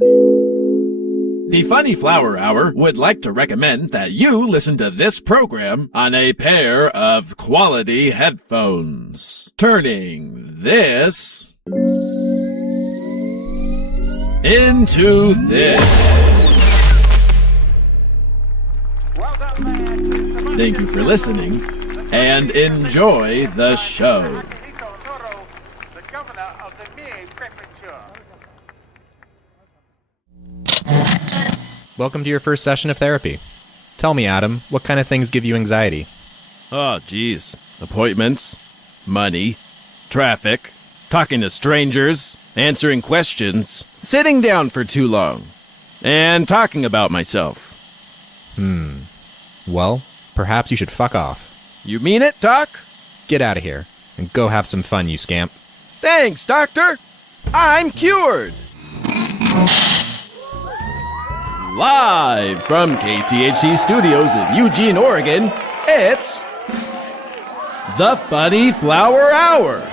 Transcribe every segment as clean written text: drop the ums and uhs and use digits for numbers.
The Funny Flower Hour would like to recommend that you listen to this program on a pair of quality headphones. Turning this into this. Thank you for listening, and enjoy the show. Welcome to your first session of therapy. Tell me, Adam, what kind of things give you anxiety? Oh, geez. Appointments, money, traffic, talking to strangers, answering questions, sitting down for too long, and talking about myself. Well, perhaps you should fuck off. You mean it, Doc? Get out of here, and go have some fun, you scamp. Thanks, Doctor! I'm cured! Live from KTHC Studios in Eugene, Oregon, it's the Funny Flower Hour.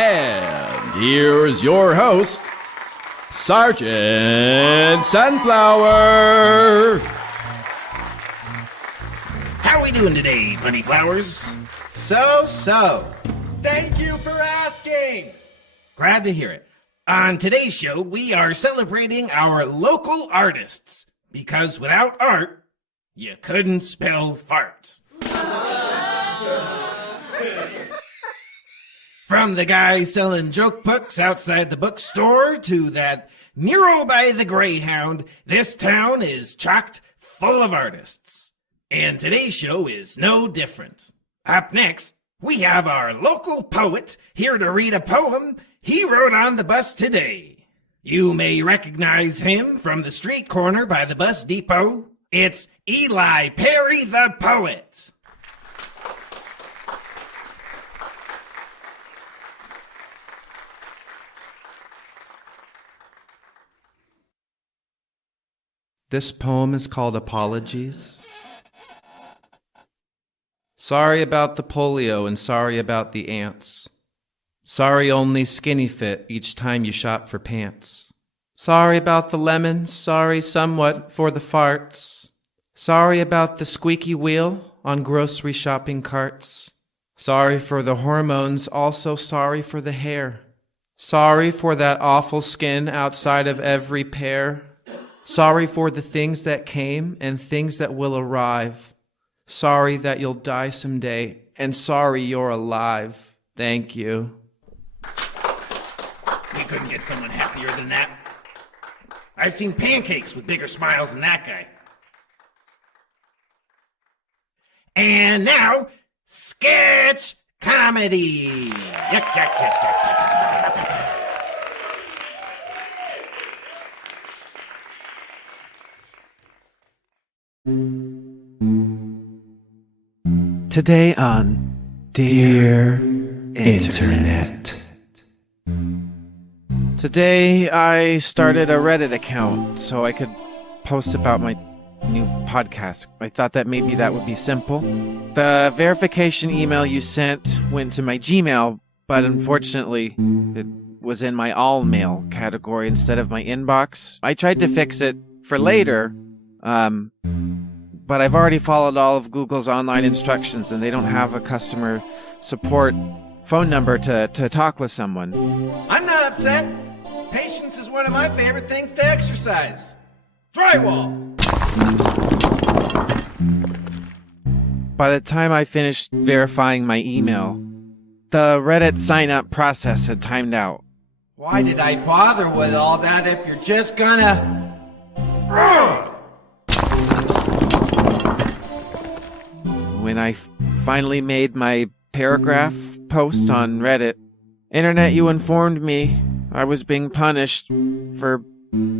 And here's your host, Sergeant Sunflower. How we doing today, Funny Flowers? So. Thank you for asking. Glad to hear it. On today's show, we are celebrating our local artists. Because without art, you couldn't spell fart. From the guy selling joke books outside the bookstore to that mural by the Greyhound, this town is chocked full of artists. And today's show is no different. Up next, we have our local poet here to read a poem he wrote on the bus today. You may recognize him from the street corner by the bus depot. It's Eli Perry the Poet. This poem is called Apologies. Sorry about the polio and sorry about the ants. Sorry only skinny fit each time you shop for pants. Sorry about the lemons, sorry somewhat for the farts. Sorry about the squeaky wheel on grocery shopping carts. Sorry for the hormones, also sorry for the hair. Sorry for that awful skin outside of every pair. Sorry for the things that came and things that will arrive. Sorry that you'll die someday, and sorry you're alive. Thank you. We couldn't get someone happier than that. I've seen pancakes with bigger smiles than that guy. And now, sketch comedy. Yuck. Today on Dear Internet. Today I started a Reddit account so I could post about my new podcast. I thought that maybe that would be simple. The verification email you sent went to my Gmail, but unfortunately it was in my all mail category instead of my inbox. I tried to fix it for later, but I've already followed all of Google's online instructions and they don't have a customer support phone number to talk with someone. I'm not upset. Patience is one of my favorite things to exercise. Drywall! By the time I finished verifying my email, the Reddit sign-up process had timed out. Why did I bother with all that if you're just gonna... When I finally made my paragraph post on Reddit, Internet, you informed me I was being punished for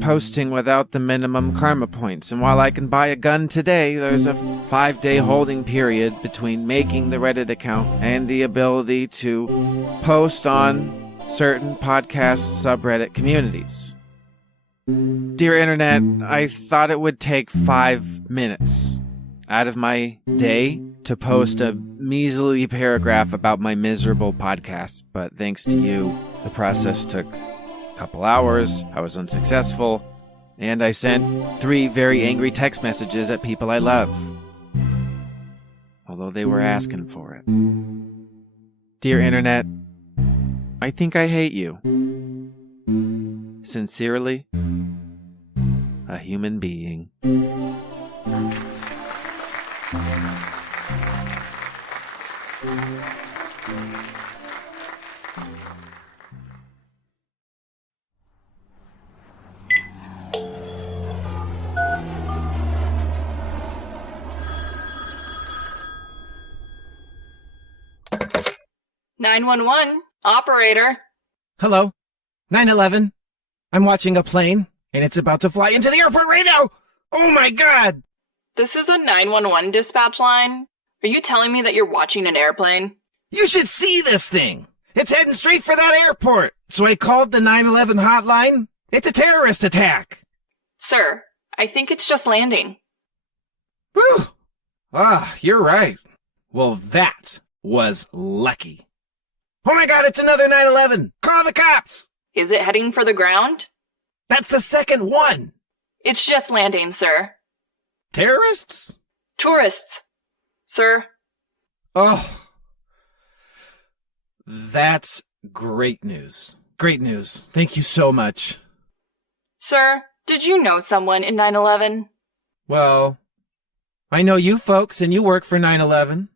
posting without the minimum karma points. And while I can buy a gun today, there's a 5-day holding period between making the Reddit account and the ability to post on certain podcast subreddit communities. Dear Internet, I thought it would take 5 minutes out of my day to post a measly paragraph about my miserable podcast, but thanks to you, the process took couple hours, I was unsuccessful, and I sent 3 very angry text messages at people I love. Although they were asking for it. Dear Internet, I think I hate you. Sincerely, a human being. "911, operator." Hello? 911? I'm watching a plane, and it's about to fly into the airport right now! Oh my god! This is a 911 dispatch line. Are you telling me that you're watching an airplane? You should see this thing! It's heading straight for that airport! So I called the 911 hotline. It's a terrorist attack! Sir, I think it's just landing. Whew! Ah, you're right. Well, that was lucky. Oh my god, it's another 911! Call the cops! Is it heading for the ground? That's the second one! It's just landing, sir. Terrorists? Tourists. Sir, Oh. That's great news. Great news. Thank you so much. sir, did you know someone in 911? Well, I know you folks and you work for 911.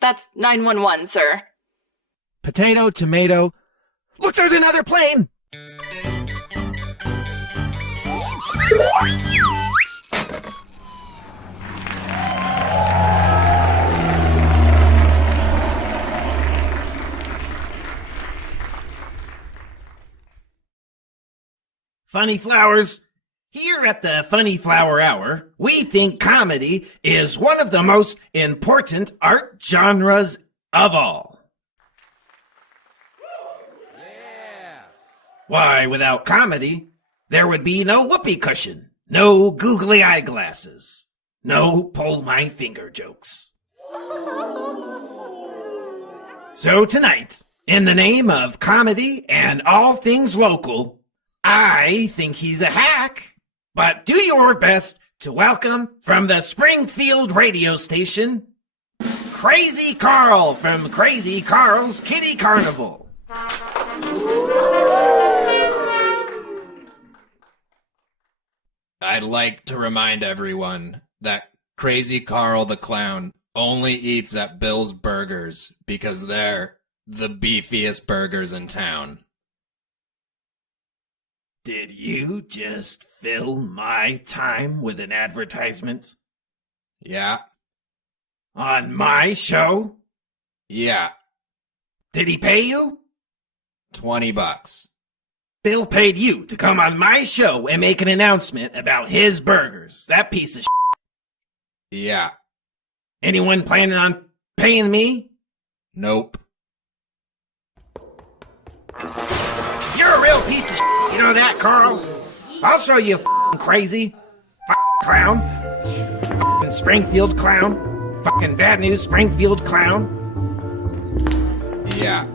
That's 911, sir. Potato, tomato. Look, there's another plane! Funny Flowers. Here at the Funny Flower Hour, we think comedy is one of the most important art genres of all. Why, without comedy, there would be no whoopee cushion, no googly eyeglasses, no pull my finger jokes. So tonight, in the name of comedy and all things local, I think he's a hack, but do your best to welcome from the Springfield radio station, Crazy Carl from Crazy Carl's Kitty Carnival. I'd like to remind everyone that Crazy Carl the Clown only eats at Bill's Burgers because they're the beefiest burgers in town. Did you just fill my time with an advertisement? Yeah, On my show? yeah, Did he pay you? $20. Bill paid you to come on my show and make an announcement about his burgers. That piece of shit. Yeah, Anyone planning on paying me? nope. You're a real piece of shit. You know that, Carl? I'll show you, crazy. Clown. Springfield clown. Fucking bad news, Springfield clown. Yeah.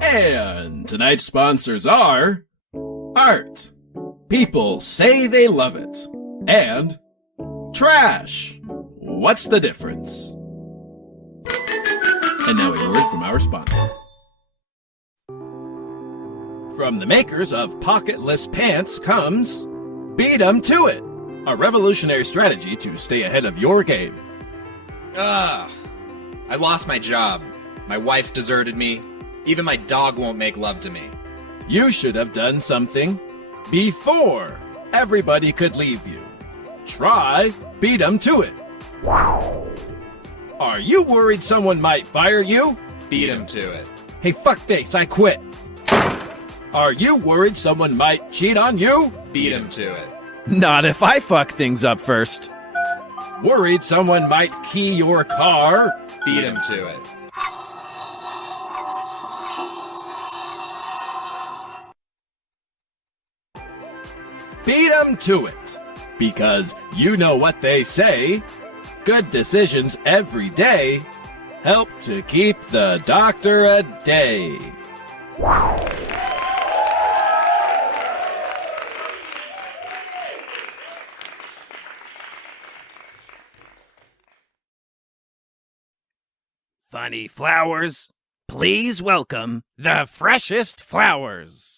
And tonight's sponsors are Art. People say they love it. And Trash. What's the difference? And now a word from our sponsor. From the makers of Pocketless Pants comes Beat 'em to It, a revolutionary strategy to stay ahead of your game. Ugh. I lost my job. My wife deserted me. Even my dog won't make love to me. You should have done something before everybody could leave you. Try, beat 'em to it. Are you worried someone might fire you? Beat him to it. Hey, fuckface, I quit. Are you worried someone might cheat on you? Beat him to it. Not if I fuck things up first. Worried someone might key your car? Beat him to it. Beat 'em to it. Because you know what they say. Good decisions every day help to keep the doctor a day. Funny flowers, please welcome the freshest flowers.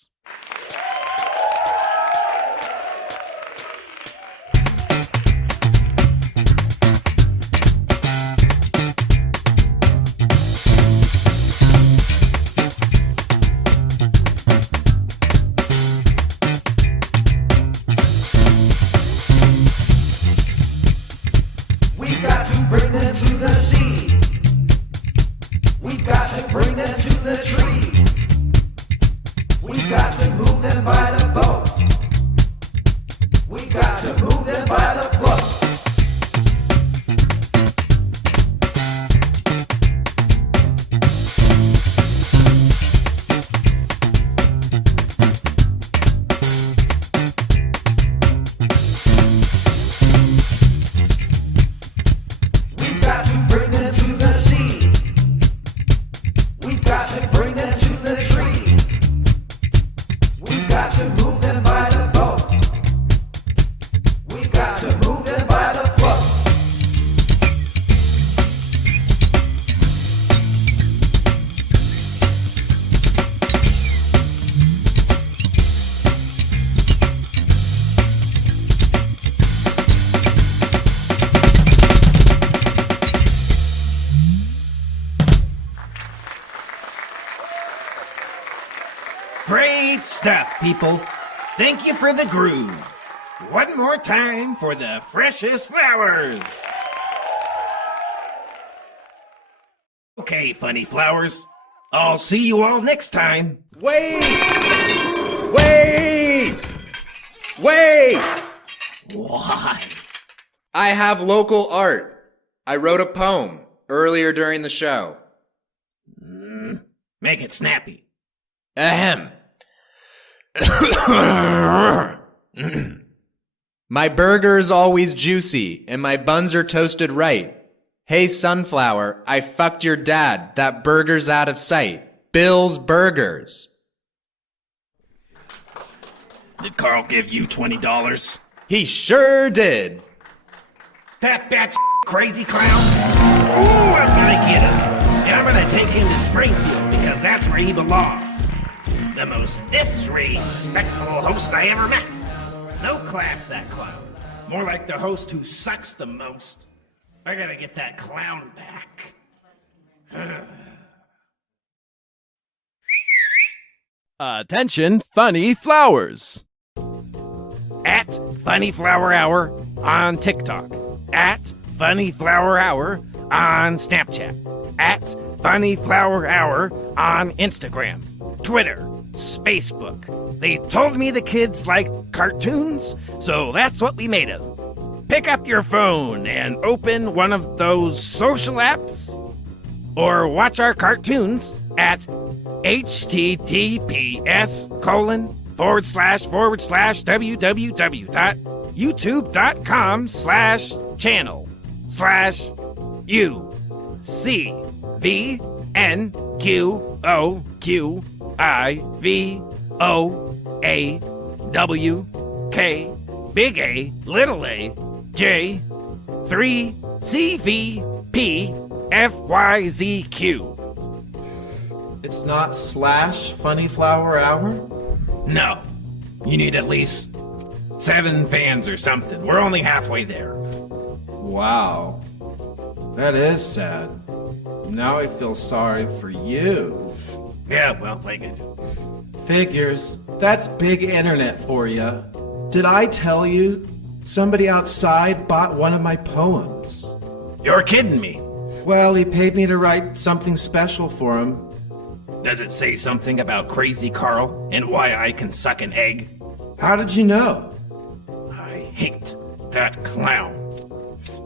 We've got to bring them to the sea. We've got to bring them to the tree. We've got to move them by the boat. We've got to move them by the float. We've got to bring them to the sea. We've got to bring them to the tree. We've got to move them by the boat. We've got to move them by the float. Great stuff, people. Thank you for the groove. One more time for the freshest flowers. Okay, funny flowers. I'll see you all next time. Wait! Wait! Wait! Why? I have local art. I wrote a poem earlier during the show. Make it snappy. Ahem. My burger's always juicy, and my buns are toasted right. Hey, sunflower, I fucked your dad. That burger's out of sight. Bill's Burgers. Did Carl give you $20? He sure did. That crazy clown? Ooh, I'm gonna get him. And I'm gonna take him to Springfield because that's where he belongs. The most disrespectful host I ever met. No class, that clown. More like the host who sucks the most. I gotta get that clown back. Attention, funny flowers. At Funny Flower Hour on TikTok. At Funny Flower Hour on Snapchat. At Funny Flower Hour on Instagram, Twitter, Spacebook. They told me the kids like cartoons, so that's what we made them. Pick up your phone and open one of those social apps, or watch our cartoons at https://www.youtube.com/UCVNQOQIVOAWK big A little a J 3 CVPFYZQ. It's not / Funny Flower Hour? No. You need at least 7 fans or something. We're only halfway there. Wow. That is sad. Now I feel sorry for you. Yeah, well, like it. Figures. That's big internet for ya. Did I tell you somebody outside bought one of my poems? You're kidding me. Well, he paid me to write something special for him. Does it say something about Crazy Carl and why I can suck an egg? How did you know? I hate that clown.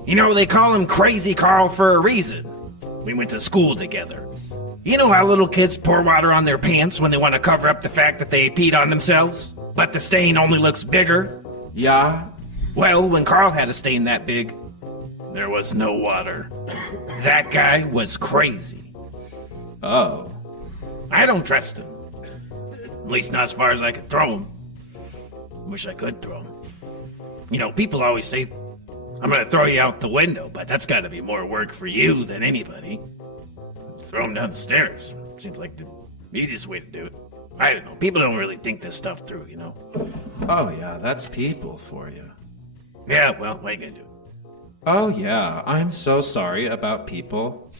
You know, they call him Crazy Carl for a reason. We went to school together. You know how little kids pour water on their pants when they want to cover up the fact that they peed on themselves? But the stain only looks bigger? Yeah? Well, when Carl had a stain that big, there was no water. That guy was crazy. Oh. I don't trust him. At least not as far as I could throw him. Wish I could throw him. You know, people always say, I'm gonna throw you out the window, but that's gotta be more work for you than anybody. Throw him down the stairs. Seems like the easiest way to do it. I don't know. People don't really think this stuff through, you know? Oh, yeah, that's people for you. Yeah, well, what are you gonna do? Oh, yeah, I'm so sorry about people.